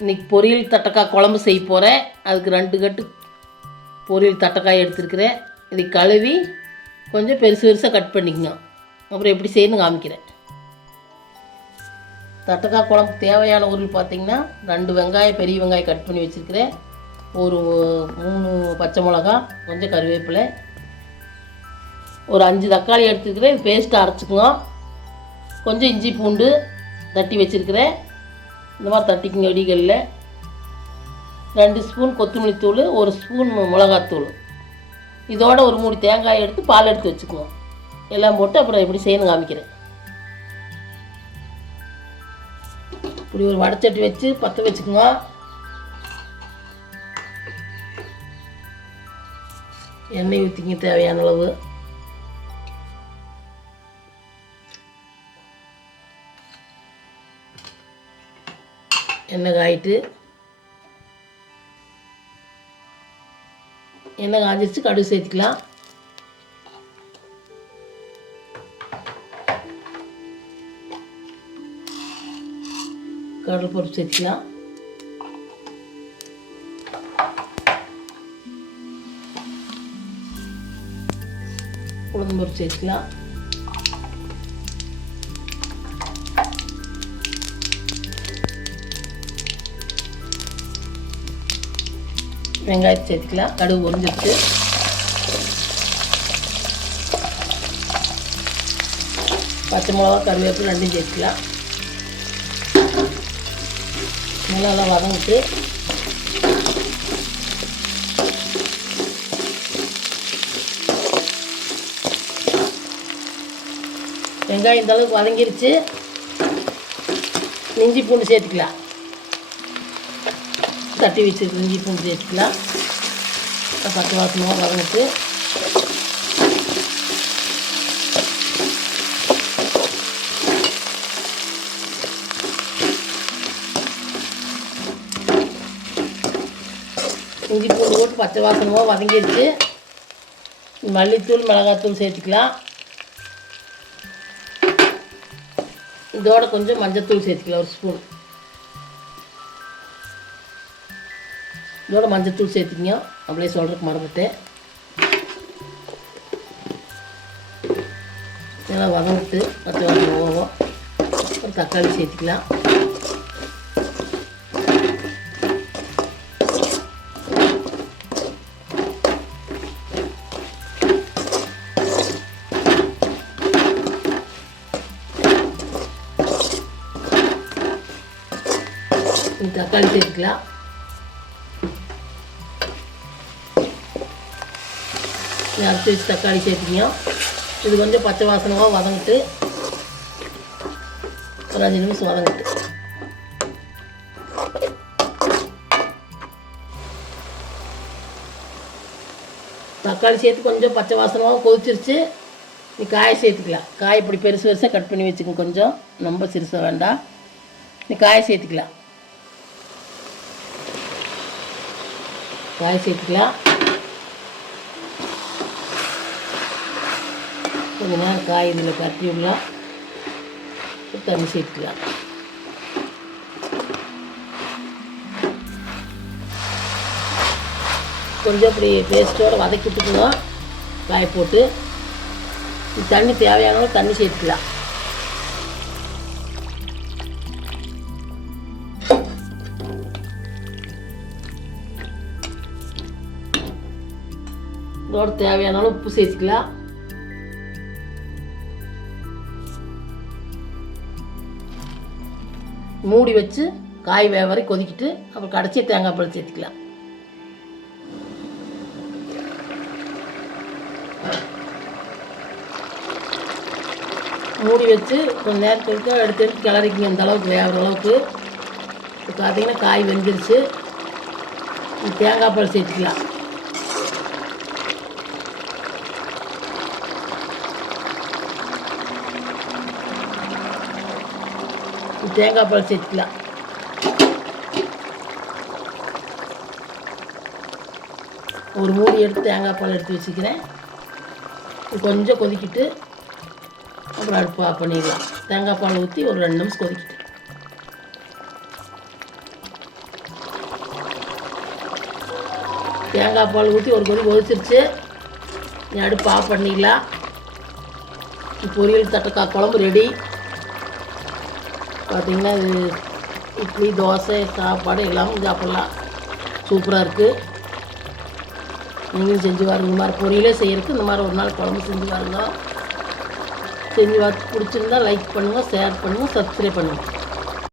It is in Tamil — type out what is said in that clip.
இன்றைக்கி பொரியல் தட்டைக்காய் குழம்பு செய்ய போகிறேன். அதுக்கு 2 கட்டு பொரியல் தட்டைக்காய் எடுத்துருக்கிறேன். இதை கழுவி கொஞ்சம் பெருசாக கட் பண்ணிக்கங்க. அப்புறம் எப்படி செய்யணும்னு காமிக்கிறேன். தட்டைக்காய் குழம்பு தேவையான பொருள் பார்த்திங்கன்னா 2 வெங்காயம், பெரிய வெங்காயம் கட் பண்ணி வச்சுருக்கிறேன். ஒரு 3 பச்சை மிளகா, கொஞ்சம் கருவேப்பிலை, ஒரு 5 தக்காளி எடுத்துருக்கிறேன். பேஸ்ட்டு அரைச்சிக்குங்க. கொஞ்சம் இஞ்சி பூண்டு தட்டி வச்சுருக்கிறேன். இந்த மாதிரி தட்டிக்குங்க இடிகளில். 2 ஸ்பூன் கொத்தமல்லி தூள், 1 ஸ்பூன் மிளகாத்தூள். இதோட ஒரு மூடி தேங்காய் எடுத்து பால் எடுத்து வச்சுக்குவோம். எல்லாம் போட்டு அப்புறம் எப்படி செய்யணும் காமிக்கிறேன். இப்படி ஒரு வடைச்சட்டி வச்சு பற்ற வச்சுக்குங்க. எண்ணெய் ஊற்றிங்க தேவையான அளவு. எண்ணெய் காயிட்டு எண்ணெய் காய்ச்சிருச்சு. கடுகு சேர்த்துக்கலாம். கடலை பருப்பு சேர்த்துக்கலாம். உளுந்து பருப்பு சேர்த்துக்கலாம். வெங்காயத்தை சேர்த்துக்கலாம். கடுகு உறிஞ்சிருச்சு. பச்சை மிளகா, கருவேப்பிலை 2 சேர்த்துக்கலாம். நல்லா வதங்கிட்டு வெங்காயம் இந்த அளவுக்கு வதங்கிருச்சு. இஞ்சி பூண்டு சேர்த்துக்கலாம். தட்டி வச்சுருக்கு இஞ்சி பூண்டு சேர்த்துக்கலாம். பச்சை வாசமாக வதங்கிட்டு இஞ்சி பூண்டு போட்டு பச்சை வாசனமாக வதங்கிடுச்சு. மல்லித்தூள், மிளகாத்தூள் சேர்த்துக்கலாம். இதோட கொஞ்சம் மஞ்சத்தூள் சேர்த்துக்கலாம். 1 ஸ்பூன். இதோட மஞ்சத்தூள் சேர்த்துக்கிங்க. அப்படியே சொல்கிறதுக்கு மறந்துட்டேன். நல்லா வதங்கிட்டு பச்சை வாசனை போகும். ஒரு தக்காளி சேர்த்துக்கலாம். தக்காளி சேர்த்துக்கலாம். அரைச்சி வச்சு தக்காளி சேர்த்துக்கிங்க. இது கொஞ்சம் பச்சை வாசனமாக வதங்கிட்டு ஒரு 5 நிமிஷம் வதங்கிட்டு தக்காளி சேர்த்து கொஞ்சம் பச்சை வாசனமாக கொதிச்சிருச்சு. நீ காயை சேர்த்துக்கலாம். காய் இப்படி பெருசாக கட் பண்ணி வச்சுக்கோங்க. கொஞ்சம் ரொம்ப சிறுசாக வேண்டாம். நீ காயை சேர்த்துக்கலாம். காய் சேர்த்துக்கலாம். கொஞ்ச நேரம் காய் இதில் கட்டி விடலாம். தண்ணி சேர்த்துக்கலாம். கொஞ்சம் அப்படி பேஸ்ட்டோடு வதக்கி விட்டுக்கணும். காய் போட்டு தண்ணி தேவையான தண்ணி சேர்த்துக்கலாம். இதோட தேவையான உப்பு சேர்த்துக்கலாம். மூடி வச்சு காய் வேக வரை கொதிக்கிட்டு அப்புறம் கடைசி தேங்காய் பால் சேர்த்துக்கலாம். மூடி வச்சு கொஞ்சம் நேரத்துக்கு எடுத்து கிளறிக்குங்க. இந்த அளவுக்கு வேகிற அளவுக்கு. இப்போ பார்த்தீங்கன்னா காய் வெந்துருச்சு. தேங்காய் பால் சேர்த்துக்கலாம். தேங்காய் பால் சேர்த்துக்கலாம். ஒரு மூடி எடுத்து தேங்காய் பால் எடுத்து வச்சுக்கிறேன். கொஞ்சம் கொதிக்கிட்டு அப்புறம் அடுப்பு ஆஃப் பண்ணிடலாம். தேங்காய் பால் ஊற்றி ஒரு 2 நிமிஷம் கொதிக்கிட்டு தேங்காய் பால் ஊற்றி ஒரு கொதி கொதிச்சிருச்சு. நீ அடுப்பு ஆஃப் பண்ணிடலாம். பொரியல் தட்டைக்காய் குழம்பு ரெடி. பார்த்திங்கன்னா இது இட்லி, தோசை, சாப்பாடு எல்லாமே சாப்பிட்லாம். சூப்பராக இருக்குது. நீங்களும் செஞ்சு பாருங்க. இந்த மாதிரி பொரியலே செய்யறதுக்கு இந்த மாதிரி ஒரு நாள் குழம்பு செஞ்சு பாருங்க. செஞ்சு பார்த்து பிடிச்சிருந்தா லைக் பண்ணுங்கள், ஷேர் பண்ணுங்கள், சப்ஸ்கிரைப் பண்ணுங்கள்.